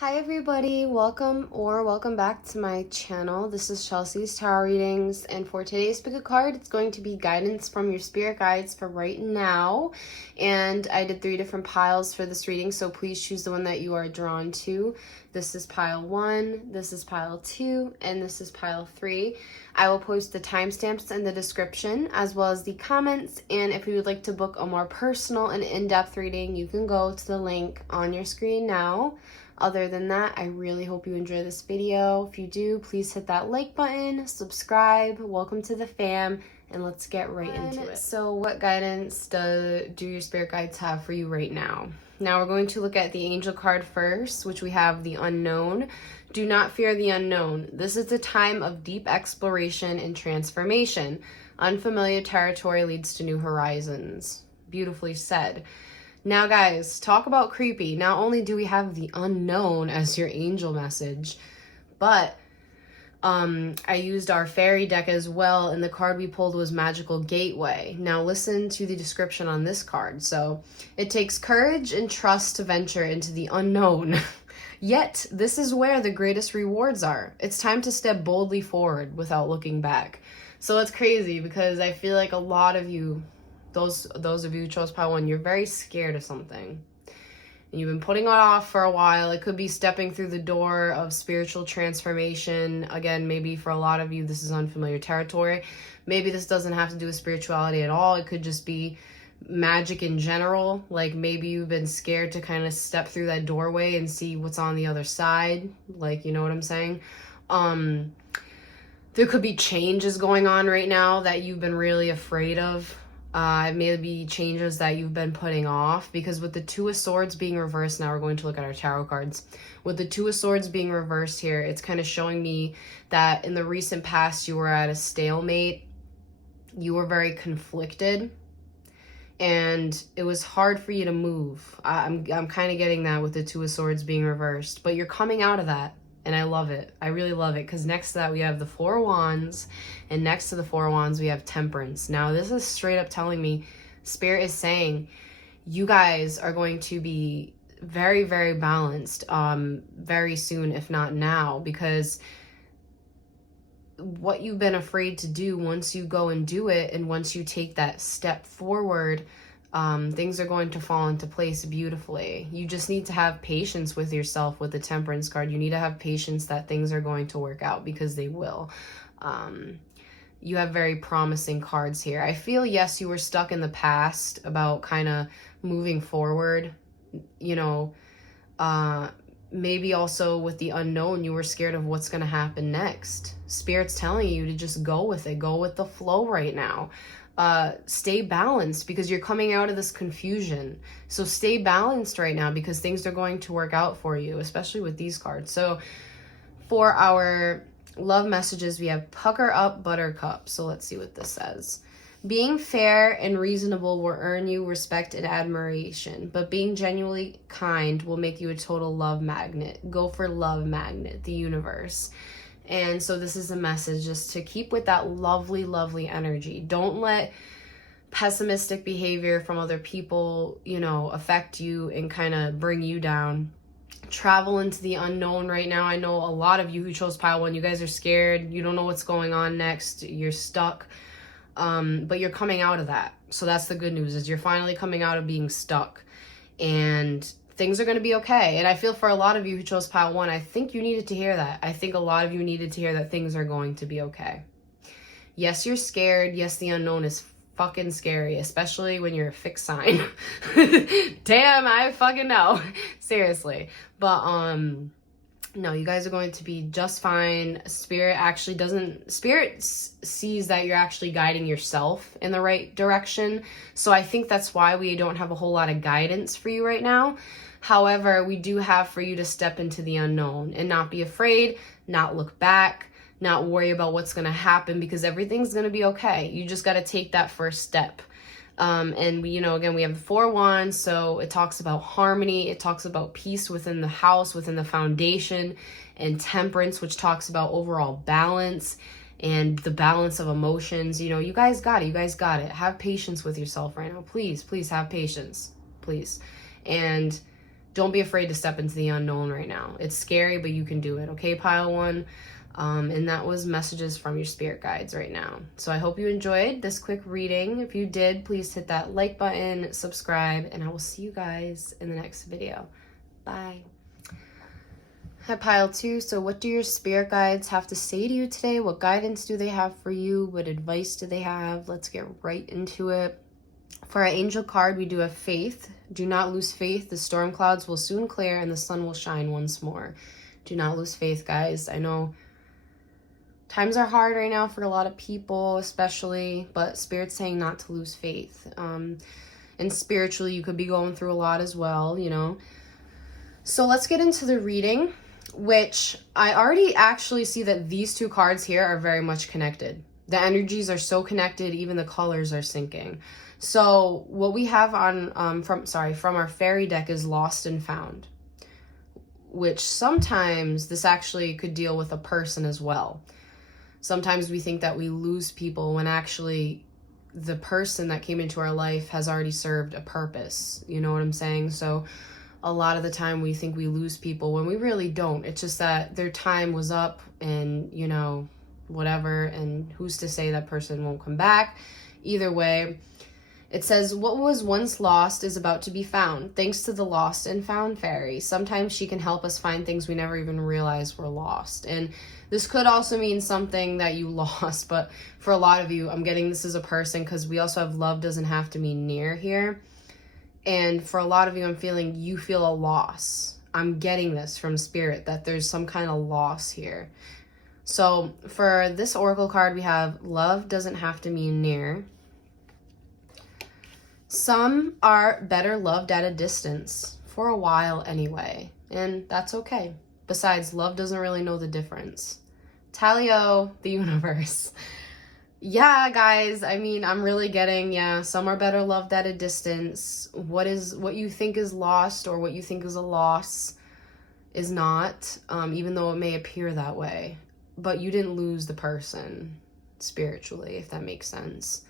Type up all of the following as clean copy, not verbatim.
Hi everybody, welcome back to my channel. This is Chelsea's Tarot Readings, and for today's pick a card, it's going to be guidance from your spirit guides for right now. And I did 3 different piles for this reading, so please choose the one that you are drawn to. This is pile 1, this is pile 2, and this is pile 3. I will post the timestamps in the description as well as the comments, and if you would like to book a more personal and in-depth reading, you can go to the link on your screen now. Other than that, I really hope you enjoy this video. If you do, please hit that like button, subscribe, welcome to the fam, and let's get right into it. So what guidance do your spirit guides have for you right now? Now we're going to look at the angel card first, which we have the unknown. Do not fear the unknown. This is a time of deep exploration and transformation. Unfamiliar territory leads to new horizons. Beautifully said. Now guys, talk about creepy. Not only do we have the unknown as your angel message, but I used our fairy deck as well, and the card we pulled was Magical Gateway. Now listen to the description on this card. So, it takes courage and trust to venture into the unknown. Yet, this is where the greatest rewards are. It's time to step boldly forward without looking back. So it's crazy because I feel like a lot of you, those of you who chose pile 1, you're very scared of something. And you've been putting it off for a while. It could be stepping through the door of spiritual transformation. Again, maybe for a lot of you, this is unfamiliar territory. Maybe this doesn't have to do with spirituality at all. It could just be magic in general. Like maybe you've been scared to kind of step through that doorway and see what's on the other side. Like, you know what I'm saying? There could be changes going on right now that you've been really afraid of. Maybe changes that you've been putting off, because with the 2 of Swords being reversed, now we're going to look at our tarot cards. With the 2 of Swords being reversed here, it's kind of showing me that in the recent past you were at a stalemate. You were very conflicted and it was hard for you to move. I'm kind of getting that with the 2 of Swords being reversed, but you're coming out of that. And I love it. I really love it, because next to that we have the 4 of Wands, and next to the 4 of Wands we have Temperance. Now this is straight up telling me Spirit is saying you guys are going to be very, very balanced very soon, if not now, because what you've been afraid to do, once you go and do it, and once you take that step forward, things are going to fall into place beautifully. You just need to have patience with yourself with the Temperance card. You need to have patience that things are going to work out, because they will. You have very promising cards here. I feel, yes, you were stuck in the past about kind of moving forward. You know, maybe also with the unknown, you were scared of what's going to happen next. Spirit's telling you to just go with it. Go with the flow right now. Stay balanced, because you're coming out of this confusion. So stay balanced right now, because things are going to work out for you, especially with these cards. So for our love messages, we have Pucker Up, Buttercup. So let's see what this says. Being fair and reasonable will earn you respect and admiration, but being genuinely kind will make you a total love magnet. Go for love magnet, the universe. And so this is a message just to keep with that lovely, lovely energy. Don't let pessimistic behavior from other people, you know, affect you and kind of bring you down. Travel into the unknown right now. I know a lot of you who chose pile 1, you guys are scared. You don't know what's going on next. You're stuck. But you're coming out of that. So that's the good news, is you're finally coming out of being stuck. And things are going to be okay. And I feel for a lot of you who chose pile 1, I think you needed to hear that. I think a lot of you needed to hear that things are going to be okay. Yes, you're scared. Yes, the unknown is fucking scary, especially when you're a fixed sign. Damn, I fucking know. Seriously. But, no, you guys are going to be just fine. Spirit sees that you're actually guiding yourself in the right direction. So I think that's why we don't have a whole lot of guidance for you right now. However, we do have for you to step into the unknown and not be afraid, not look back, not worry about what's going to happen, because everything's going to be okay. You just got to take that first step. And we, you know, again, we have the 4 of Wands, so it talks about harmony, it talks about peace within the house, within the foundation, and Temperance, which talks about overall balance and the balance of emotions. You know, you guys got it. Have patience with yourself right now. Please have patience, please. And don't be afraid to step into the unknown right now. It's scary, but you can do it. Okay, pile one. And that was messages from your spirit guides right now. So I hope you enjoyed this quick reading. If you did, please hit that like button, subscribe, and I will see you guys in the next video. Bye. Hi, pile two. So what do your spirit guides have to say to you today? What guidance do they have for you? What advice do they have? Let's get right into it. For our angel card, we do have faith. Do not lose faith. The storm clouds will soon clear and the sun will shine once more. Do not lose faith, guys. I know times are hard right now for a lot of people, especially, but Spirit's saying not to lose faith. And spiritually, you could be going through a lot as well, you know. So let's get into the reading, which I already actually see that these two cards here are very much connected. The energies are so connected, even the colors are syncing. So what we have on from our fairy deck is lost and found, which sometimes this actually could deal with a person as well. Sometimes we think that we lose people when actually the person that came into our life has already served a purpose. You know what I'm saying? So a lot of the time we think we lose people when we really don't. It's just that their time was up and, you know, whatever. And who's to say that person won't come back? Either way, it says, what was once lost is about to be found, thanks to the lost and found fairy. Sometimes she can help us find things we never even realized were lost. And this could also mean something that you lost, but for a lot of you, I'm getting this as a person because we also have love doesn't have to mean near here. And for a lot of you, I'm feeling you feel a loss. I'm getting this from Spirit, that there's some kind of loss here. So for this oracle card, we have love doesn't have to mean near. Some are better loved at a distance, for a while anyway, and that's okay. Besides, love doesn't really know the difference. Talio, the universe. Yeah, guys, I mean, I'm really getting, some are better loved at a distance. What you think is lost or what you think is a loss is not, even though it may appear that way. But you didn't lose the person spiritually, if that makes sense.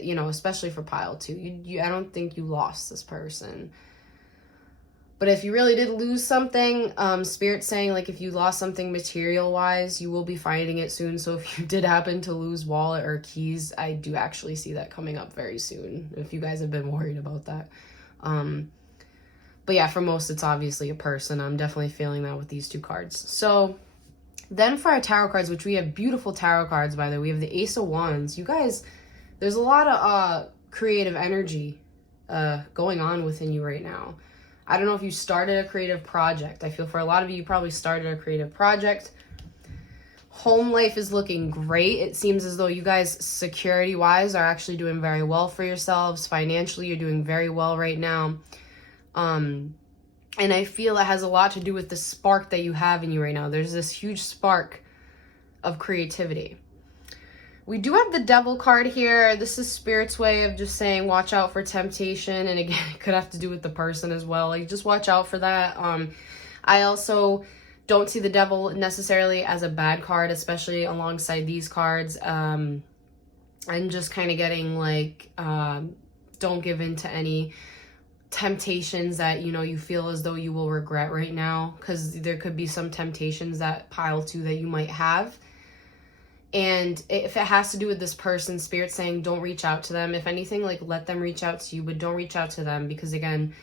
You know, especially for pile two. I don't think you lost this person. But if you really did lose something, Spirit's saying, like, if you lost something material-wise, you will be finding it soon. So if you did happen to lose wallet or keys, I do actually see that coming up very soon, if you guys have been worried about that. But yeah, for most, it's obviously a person. I'm definitely feeling that with these two cards. So then for our tarot cards, which we have beautiful tarot cards, by the way, we have the Ace of Wands. You guys, there's a lot of creative energy going on within you right now. I don't know if you started a creative project. I feel for a lot of you probably started a creative project. Home life is looking great. It seems as though you guys, security-wise, are actually doing very well for yourselves. Financially, you're doing very well right now. And I feel it has a lot to do with the spark that you have in you right now. There's this huge spark of creativity. We do have the Devil card here. This is Spirit's way of just saying watch out for temptation. And again, it could have to do with the person as well. Like, just watch out for that. I also don't see the Devil necessarily as a bad card, especially alongside these cards. I'm just kind of getting like, don't give in to any temptations that, you know, you feel as though you will regret right now. Because there could be some temptations that pile two that you might have. And if it has to do with this person, Spirit's saying don't reach out to them. If anything, like, let them reach out to you, but don't reach out to them, because again,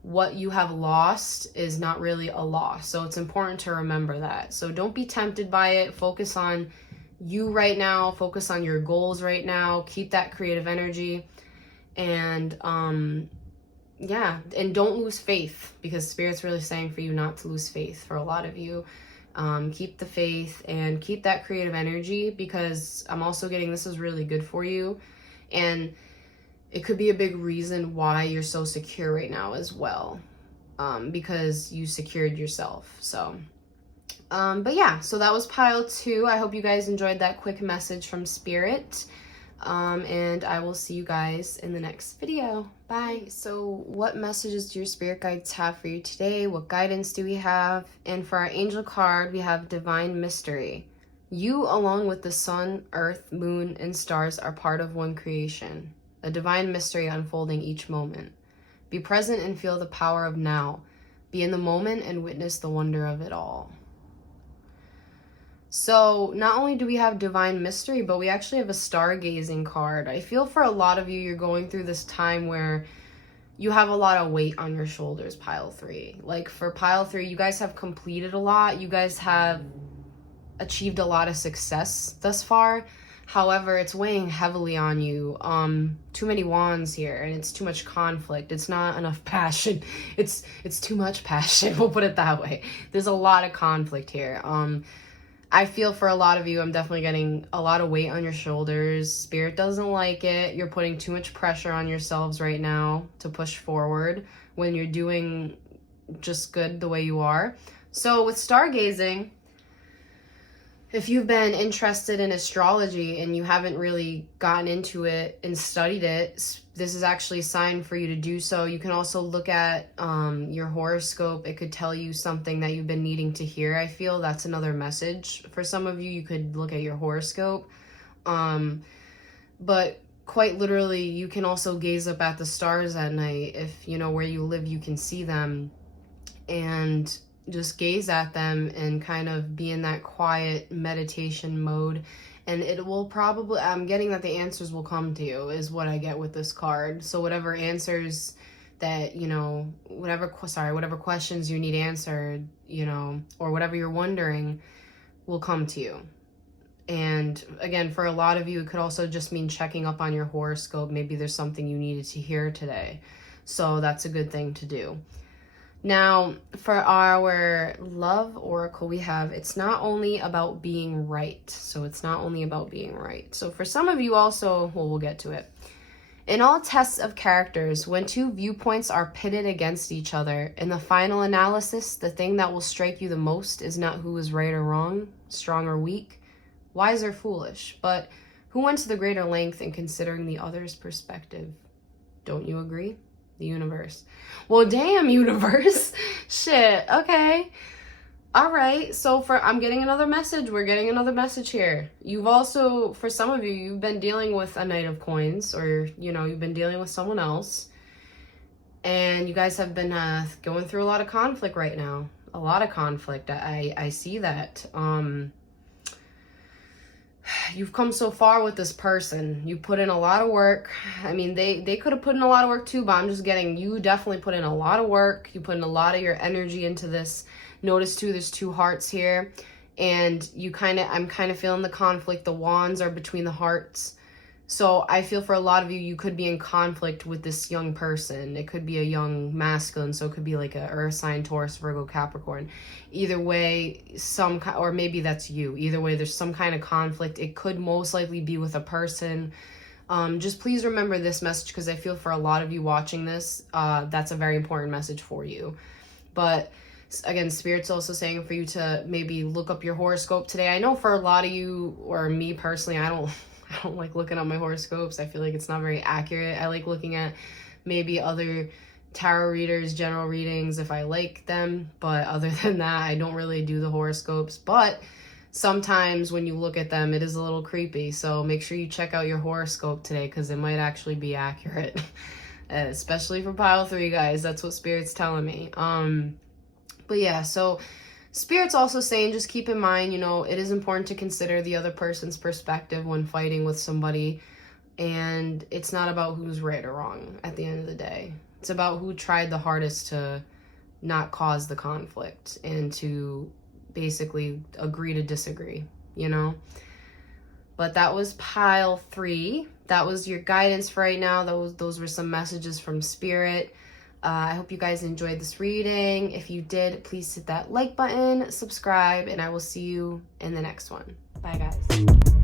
what you have lost is not really a loss. So it's important to remember that. So don't be tempted by it. Focus on you right now. Focus on your goals right now. Keep that creative energy. And yeah, and don't lose faith, because Spirit's really saying for you not to lose faith for a lot of you. Keep the faith and keep that creative energy, because I'm also getting this is really good for you. And it could be a big reason why you're so secure right now as well, because you secured yourself. So, but yeah, so that was pile two. I hope you guys enjoyed that quick message from Spirit. And I will see you guys in the next video. Bye. So what messages do your spirit guides have for you today? What guidance do we have? And for our angel card, we have Divine Mystery. You, along with the sun, earth, moon, and stars, are part of one creation, a divine mystery unfolding each moment. Be present and feel the power of now. Be in the moment and witness the wonder of it all. So not only do we have divine mystery, but we actually have a stargazing card. I feel for a lot of you, you're going through this time where you have a lot of weight on your shoulders, pile 3. Like for pile 3, you guys have completed a lot. You guys have achieved a lot of success thus far. However, it's weighing heavily on you. Too many wands here, and it's too much conflict. It's not enough passion. It's too much passion. We'll put it that way. There's a lot of conflict here. I feel for a lot of you, I'm definitely getting a lot of weight on your shoulders. Spirit doesn't like it. You're putting too much pressure on yourselves right now to push forward when you're doing just good the way you are. So with stargazing, if you've been interested in astrology and you haven't really gotten into it and studied it, this is actually a sign for you to do so. You can also look at your horoscope. It could tell you something that you've been needing to hear. I feel that's another message. For some of you, you could look at your horoscope. But quite literally, you can also gaze up at the stars at night. If you know where you live, you can see them. And just gaze at them and kind of be in that quiet meditation mode, and it will probably, I'm getting that the answers will come to you, is what I get with this card. So whatever answers that, you know, whatever questions you need answered, you know, or whatever you're wondering will come to you. And again, for a lot of you, it could also just mean checking up on your horoscope. Maybe there's something you needed to hear today, so that's a good thing to do. Now, for our love oracle, we have, it's not only about being right. So it's not only about being right. So for some of you also, well, we'll get to it. In all tests of characters, when two viewpoints are pitted against each other, in the final analysis, the thing that will strike you the most is not who is right or wrong, strong or weak, wise or foolish, but who went to the greater length in considering the other's perspective. Don't you agree? The universe. Well, damn, universe. Shit. Okay. All right. So I'm getting another message. We're getting another message here. You've also, for some of you, you've been dealing with a Knight of Coins, or, you know, you've been dealing with someone else. And you guys have been going through a lot of conflict right now. A lot of conflict. I see that. You've come so far with this person. You put in a lot of work. I mean, they could have put in a lot of work too, but I'm just getting, you definitely put in a lot of work. You put in a lot of your energy into this. Notice too, there's 2 hearts here, and I'm kind of feeling the conflict. The wands are between the hearts. So I feel for a lot of you, you could be in conflict with this young person. It could be a young masculine, so it could be like a Earth sign, Taurus, Virgo, Capricorn. Either way, or maybe that's you. Either way, there's some kind of conflict. It could most likely be with a person. Just please remember this message, because I feel for a lot of you watching this, that's a very important message for you. But again, Spirit's also saying for you to maybe look up your horoscope today. I know for a lot of you, or me personally, I don't like looking at my horoscopes. I feel like it's not very accurate. I like looking at maybe other tarot readers, general readings if I like them. But other than that, I don't really do the horoscopes. But sometimes when you look at them, it is a little creepy. So make sure you check out your horoscope today, because it might actually be accurate. Especially for pile 3, guys. That's what Spirit's telling me. But yeah, so Spirit's also saying, just keep in mind, you know, it is important to consider the other person's perspective when fighting with somebody. And it's not about who's right or wrong at the end of the day. It's about who tried the hardest to not cause the conflict and to basically agree to disagree, you know? But that was pile 3. That was your guidance for right now. Those were some messages from Spirit. I hope you guys enjoyed this reading. If you did, please hit that like button, subscribe, and I will see you in the next one. Bye, guys.